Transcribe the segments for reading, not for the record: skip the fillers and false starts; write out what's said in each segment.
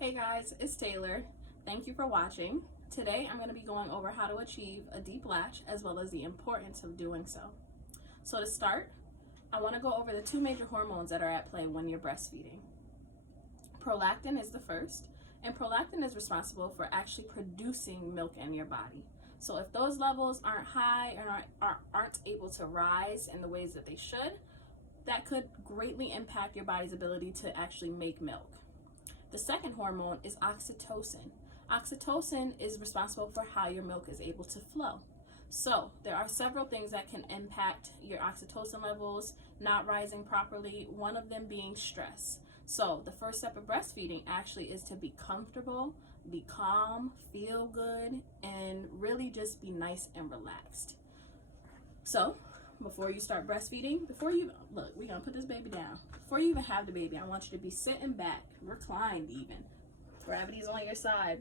Hey guys, it's Taylor. Thank you for watching. Today I'm going to be going over how to achieve a deep latch as well as the importance of doing so. So to start, I want to go over the two major hormones that are at play when you're breastfeeding. Prolactin is the first, and prolactin is responsible for actually producing milk in your body. So if those levels aren't high and aren't able to rise in the ways that they should, that could greatly impact your body's ability to actually make milk. The second hormone is oxytocin. Oxytocin is responsible for how your milk is able to flow. So there are several things that can impact your oxytocin levels not rising properly, one of them being stress. So the first step of breastfeeding actually is to be comfortable, be calm, feel good, and really just be nice and relaxed. So before you start breastfeeding, look, we're gonna put this baby down. Before you even have the baby, I want you to be sitting back, reclined even. Gravity's on your side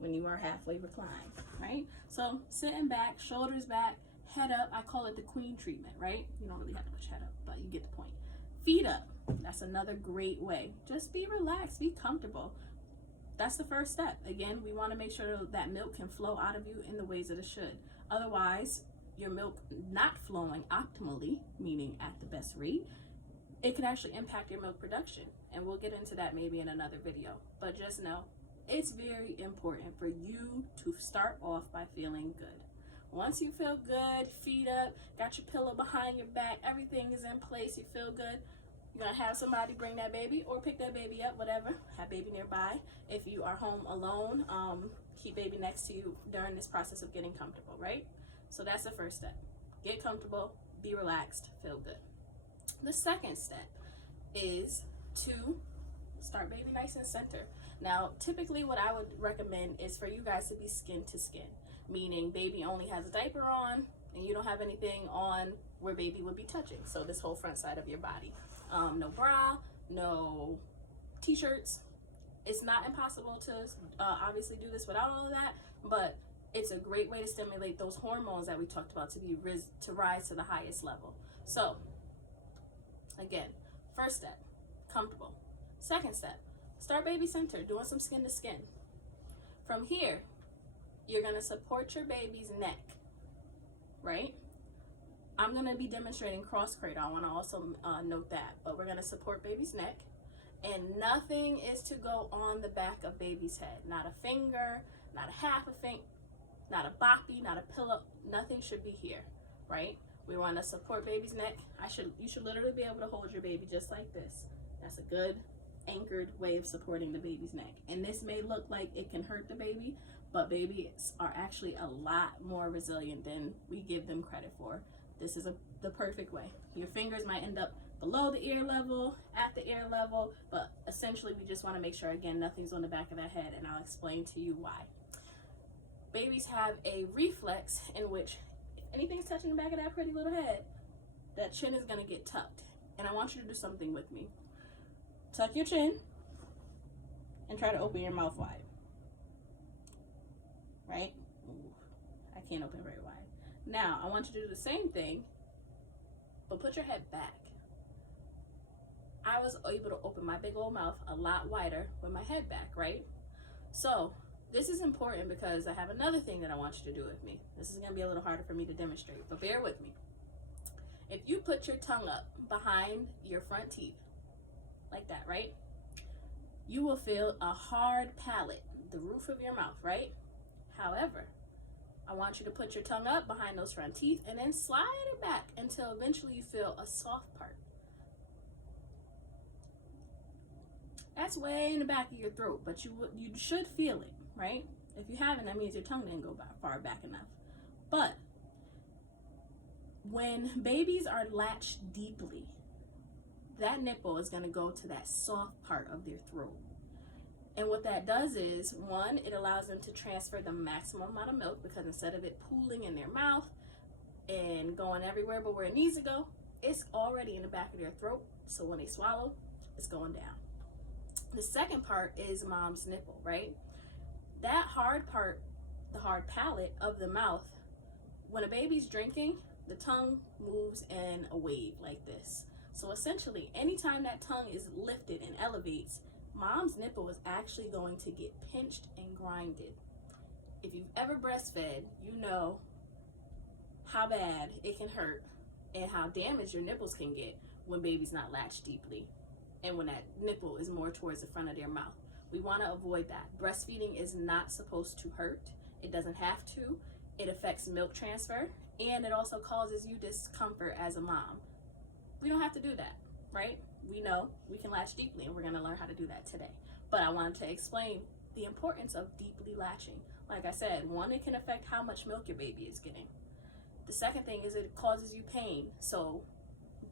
when you are halfway reclined, right? So sitting back, shoulders back, head up. I call it the queen treatment, right? You don't really have to put your head up, but you get the point. Feet up, that's another great way. Just be relaxed, be comfortable. That's the first step. Again, we wanna make sure that milk can flow out of you in the ways that it should. Otherwise, your milk not flowing optimally, meaning at the best rate, it can actually impact your milk production. And we'll get into that maybe in another video. But just know, it's very important for you to start off by feeling good. Once you feel good, feet up, got your pillow behind your back, everything is in place, you feel good, you're gonna have somebody bring that baby or pick that baby up, whatever, have baby nearby. If you are home alone, keep baby next to you during this process of getting comfortable, right? So that's the first step. Get comfortable, be relaxed, feel good. The second step is to start baby nice and center. Now, typically what I would recommend is for you guys to be skin to skin, meaning baby only has a diaper on and you don't have anything on where baby would be touching. So this whole front side of your body. No bra, no t-shirts. It's not impossible to obviously do this without all of that, but it's a great way to stimulate those hormones that we talked about to rise to the highest level. So again, first step, comfortable. Second step, start baby center, doing some skin to skin. From here, you're gonna support your baby's neck, right? I'm gonna be demonstrating cross cradle. I wanna also note that, but we're gonna support baby's neck, and nothing is to go on the back of baby's head. Not a finger, not a half a finger, not a boppy, not a pillow, nothing should be here, right? We want to support baby's neck. You should literally be able to hold your baby just like this. That's a good anchored way of supporting the baby's neck. And this may look like it can hurt the baby, but babies are actually a lot more resilient than we give them credit for. This is the perfect way. Your fingers might end up below the ear level, at the ear level, but essentially we just want to make sure, again, nothing's on the back of that head, and I'll explain to you why. Babies have a reflex in which if anything's touching the back of that pretty little head, that chin is going to get tucked. And I want you to do something with me. Tuck your chin and try to open your mouth wide. Right? Ooh, I can't open very wide. Now, I want you to do the same thing, but put your head back. I was able to open my big old mouth a lot wider with my head back, right? So this is important because I have another thing that I want you to do with me. This is going to be a little harder for me to demonstrate, but bear with me. If you put your tongue up behind your front teeth, like that, right? You will feel a hard palate, the roof of your mouth, right? However, I want you to put your tongue up behind those front teeth and then slide it back until eventually you feel a soft part. That's way in the back of your throat, but you should feel it, right? If you haven't, that means your tongue didn't go far back enough. But when babies are latched deeply, that nipple is going to go to that soft part of their throat. And what that does is, one, it allows them to transfer the maximum amount of milk, because instead of it pooling in their mouth and going everywhere but where it needs to go, it's already in the back of their throat. So when they swallow, it's going down. The second part is mom's nipple, right? That hard part, the hard palate of the mouth, when a baby's drinking, the tongue moves in a wave like this. So essentially, anytime that tongue is lifted and elevates, mom's nipple is actually going to get pinched and grinded. If you've ever breastfed, you know how bad it can hurt and how damaged your nipples can get when baby's not latched deeply and when that nipple is more towards the front of their mouth. We want to avoid that. Breastfeeding is not supposed to hurt. It doesn't have to. It affects milk transfer, and it also causes you discomfort as a mom. We don't have to do that, right? We know we can latch deeply, and we're going to learn how to do that today. But I wanted to explain the importance of deeply latching. Like I said, one, it can affect how much milk your baby is getting. The second thing is it causes you pain. So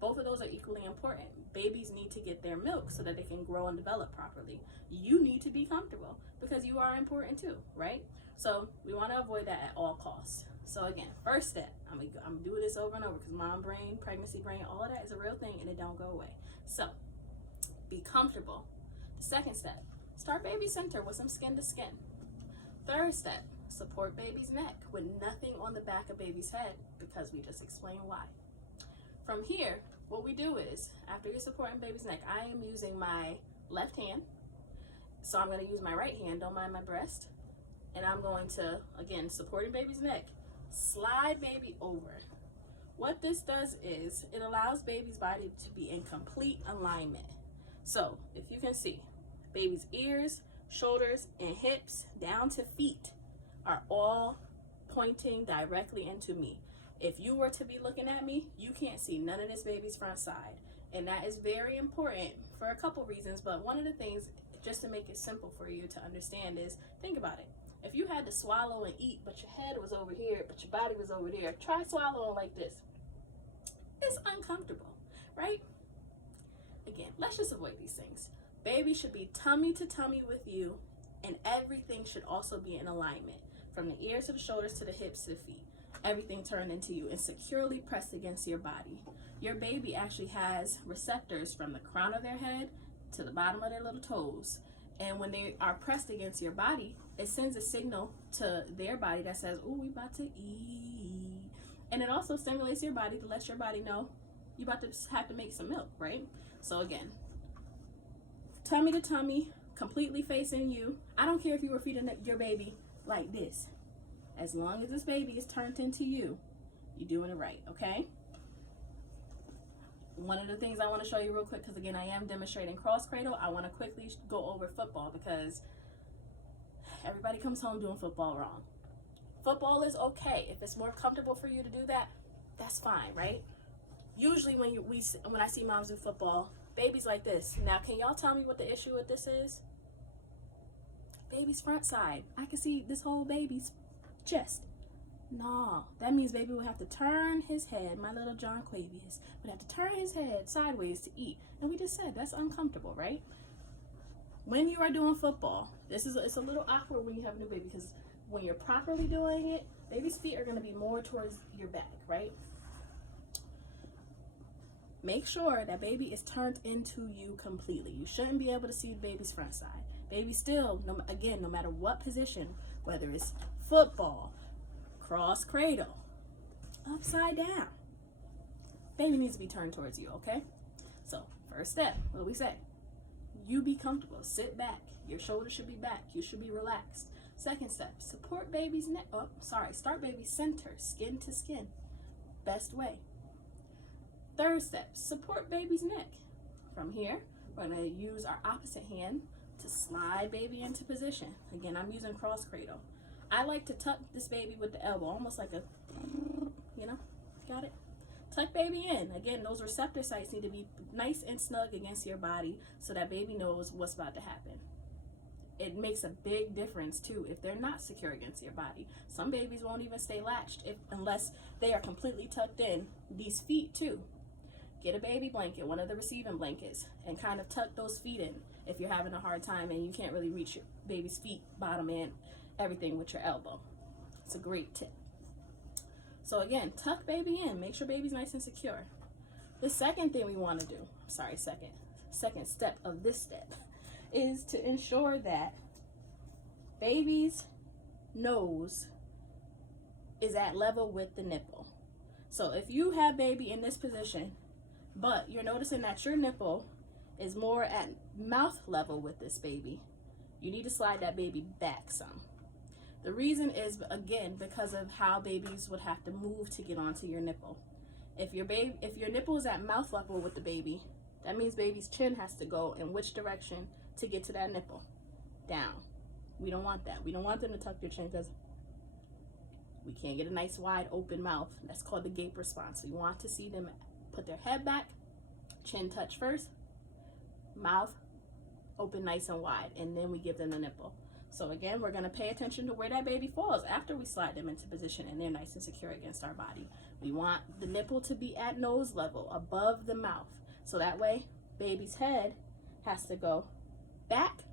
both of those are equally important. Babies need to get their milk so that they can grow and develop properly. You need to be comfortable because you are important too, right? So we want to avoid that at all costs. So again, first step, I'm gonna do this over and over because mom brain, pregnancy brain, all of that is a real thing and it don't go away. So be comfortable. The second step, start baby center with some skin to skin. Third step, support baby's neck with nothing on the back of baby's head because we just explained why. From here, what we do is, after you're supporting baby's neck, I am using my left hand. So I'm going to use my right hand, don't mind my breast. And I'm going to, again, supporting baby's neck, slide baby over. What this does is, it allows baby's body to be in complete alignment. So, if you can see, baby's ears, shoulders, and hips, down to feet, are all pointing directly into me. If you were to be looking at me, you can't see none of this baby's front side. And that is very important for a couple reasons, but one of the things, just to make it simple for you to understand, is think about it. If you had to swallow and eat, but your head was over here, but your body was over there, try swallowing like this. It's uncomfortable, right? Again, let's just avoid these things. Baby should be tummy to tummy with you, and everything should also be in alignment. From the ears to the shoulders to the hips to the feet. Everything turned into you and securely pressed against your body. Your baby actually has receptors from the crown of their head to the bottom of their little toes. And when they are pressed against your body, it sends a signal to their body that says, "Ooh, we about to eat." And it also stimulates your body to let your body know you about to have to make some milk, right? So again, tummy to tummy, completely facing you. I don't care if you were feeding your baby like this. As long as this baby is turned into you, you're doing it right, okay? One of the things I want to show you real quick, because again, I am demonstrating cross cradle. I want to quickly go over football because everybody comes home doing football wrong. Football is okay. If it's more comfortable for you to do that, that's fine, right? Usually when I see moms do football, baby's like this. Now, can y'all tell me what the issue with this is? Baby's front side. I can see this whole baby's chest. No, that means baby would have to turn his head. My little John Quavius would have to turn his head sideways to eat. And we just said that's uncomfortable, right? When you are doing football, it's a little awkward when you have a new baby because when you're properly doing it, baby's feet are going to be more towards your back, right? Make sure that baby is turned into you completely. You shouldn't be able to see baby's front side. Baby still, no matter what position, whether it's football, cross cradle, upside down, baby needs to be turned towards you, okay? So first step, what do we say? You be comfortable, sit back. Your shoulders should be back. You should be relaxed. Second step, support baby's neck. Start baby center, skin to skin. Best way. Third step, support baby's neck. From here, we're going to use our opposite hand to slide baby into position. Again, I'm using cross cradle. I like to tuck this baby with the elbow, almost like a, got it? Tuck baby in. Again, those receptor sites need to be nice and snug against your body so that baby knows what's about to happen. It makes a big difference too if they're not secure against your body. Some babies won't even stay latched unless they are completely tucked in. These feet too. Get a baby blanket, one of the receiving blankets, and kind of tuck those feet in if you're having a hard time and you can't really reach your baby's feet, bottom and everything with your elbow. It's a great tip. So again, tuck baby in, make sure baby's nice and secure. The second thing we want to do, second step of this step is to ensure that baby's nose is at level with the nipple. So if you have baby in this position, but you're noticing that your nipple is more at mouth level with this baby, you need to slide that baby back some. The reason is, again, because of how babies would have to move to get onto your nipple. If your nipple is at mouth level with the baby, that means baby's chin has to go in which direction to get to that nipple? Down. We don't want that. We don't want them to tuck their chin because we can't get a nice wide open mouth. That's called the gape response. We want to see them put their head back, chin touch first, mouth open nice and wide, and then we give them the nipple. So again, we're going to pay attention to where that baby falls after we slide them into position and they're nice and secure against our body. We want the nipple to be at nose level, above the mouth. So that way, baby's head has to go back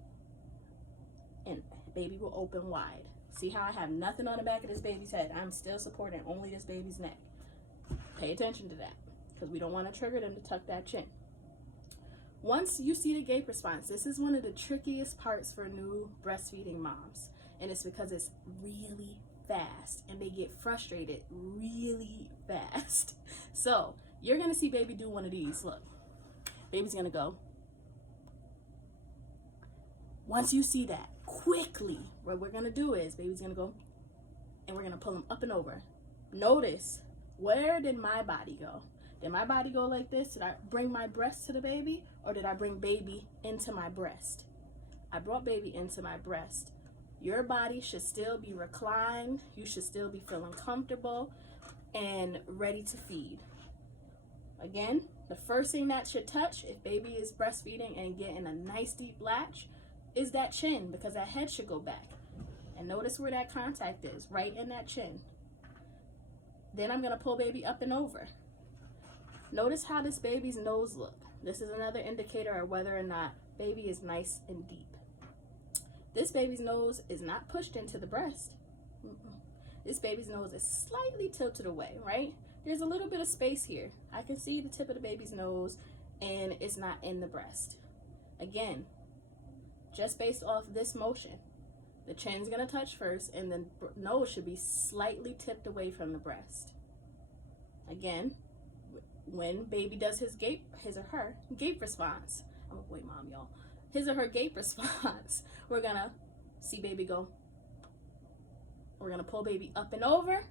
and baby will open wide. See how I have nothing on the back of this baby's head? I'm still supporting only this baby's neck. Pay attention to that because we don't want to trigger them to tuck that chin. Once you see the gape response, this is one of the trickiest parts for new breastfeeding moms. And it's because it's really fast and they get frustrated really fast. So you're going to see baby do one of these. Look, baby's going to go. Once you see that, quickly, what we're going to do is baby's going to go and we're going to pull him up and over. Notice, where did my body go? Did my body go like this? Did I bring my breast to the baby, or did I bring baby into my breast? I brought baby into my breast. Your body should still be reclined. You should still be feeling comfortable and ready to feed. Again, the first thing that should touch if baby is breastfeeding and getting a nice deep latch is that chin, because that head should go back. And notice where that contact is, right in that chin. Then I'm going to pull baby up and over. Notice how this baby's nose look. This is another indicator of whether or not baby is nice and deep. This baby's nose is not pushed into the breast. This baby's nose is slightly tilted away, right? There's a little bit of space here. I can see the tip of the baby's nose and it's not in the breast. Again, just based off this motion, the chin's gonna touch first and the nose should be slightly tipped away from the breast. Again, when baby does his or her gape response, I'm a boy mom, y'all. His or her gape response, we're gonna see baby go. We're gonna pull baby up and over.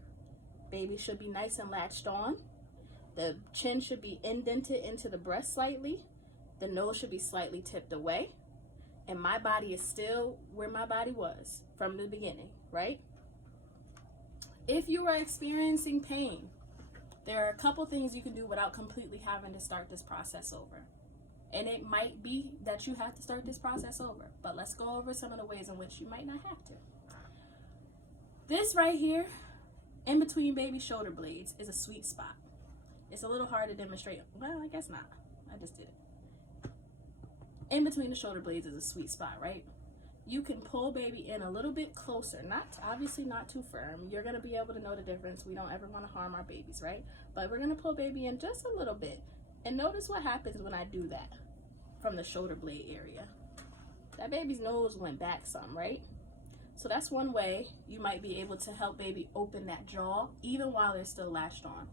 Baby should be nice and latched on. The chin should be indented into the breast slightly. The nose should be slightly tipped away. And my body is still where my body was from the beginning, right? If you are experiencing pain, there are a couple things you can do without completely having to start this process over. And it might be that you have to start this process over, but let's go over some of the ways in which you might not have to. This right here, in between baby's shoulder blades, is a sweet spot. It's a little hard to demonstrate. Well, I guess not. I just did it. In between the shoulder blades is a sweet spot, right? You can pull baby in a little bit closer, obviously not too firm. You're gonna be able to know the difference. We don't ever wanna harm our babies, right? But we're gonna pull baby in just a little bit. And notice what happens when I do that from the shoulder blade area. That baby's nose went back some, right? So that's one way you might be able to help baby open that jaw even while they're still latched on.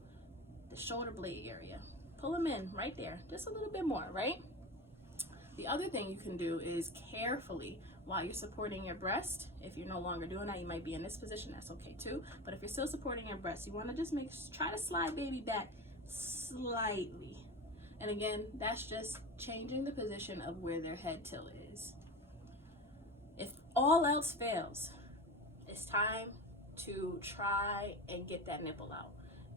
The shoulder blade area. Pull them in right there, just a little bit more, right? The other thing you can do is carefully, while you're supporting your breast, if you're no longer doing that, you might be in this position, that's okay too. But if you're still supporting your breast, you want to just try to slide baby back slightly. And again, that's just changing the position of where their head tilt is. If all else fails, it's time to try and get that nipple out.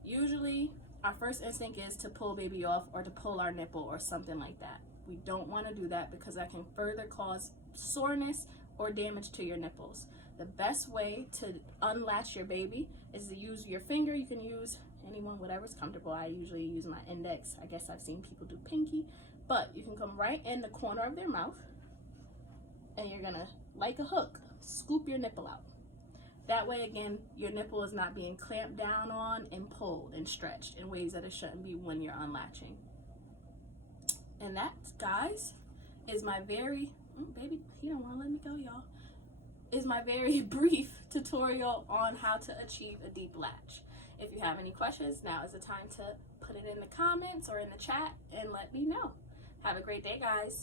Usually, our first instinct is to pull baby off or to pull our nipple or something like that. We don't want to do that because that can further cause soreness or damage to your nipples. The best way to unlatch your baby is to use your finger. You can use anyone, whatever's comfortable. I usually use my index. I guess I've seen people do pinky, but you can come right in the corner of their mouth and you're gonna, like a hook, scoop your nipple out. That way, again, your nipple is not being clamped down on and pulled and stretched in ways that it shouldn't be when you're unlatching. And that, guys, is my very, baby, he don't want to let me go, y'all, is my very brief tutorial on how to achieve a deep latch. If you have any questions, now is the time to put it in the comments or in the chat and let me know. Have a great day, guys.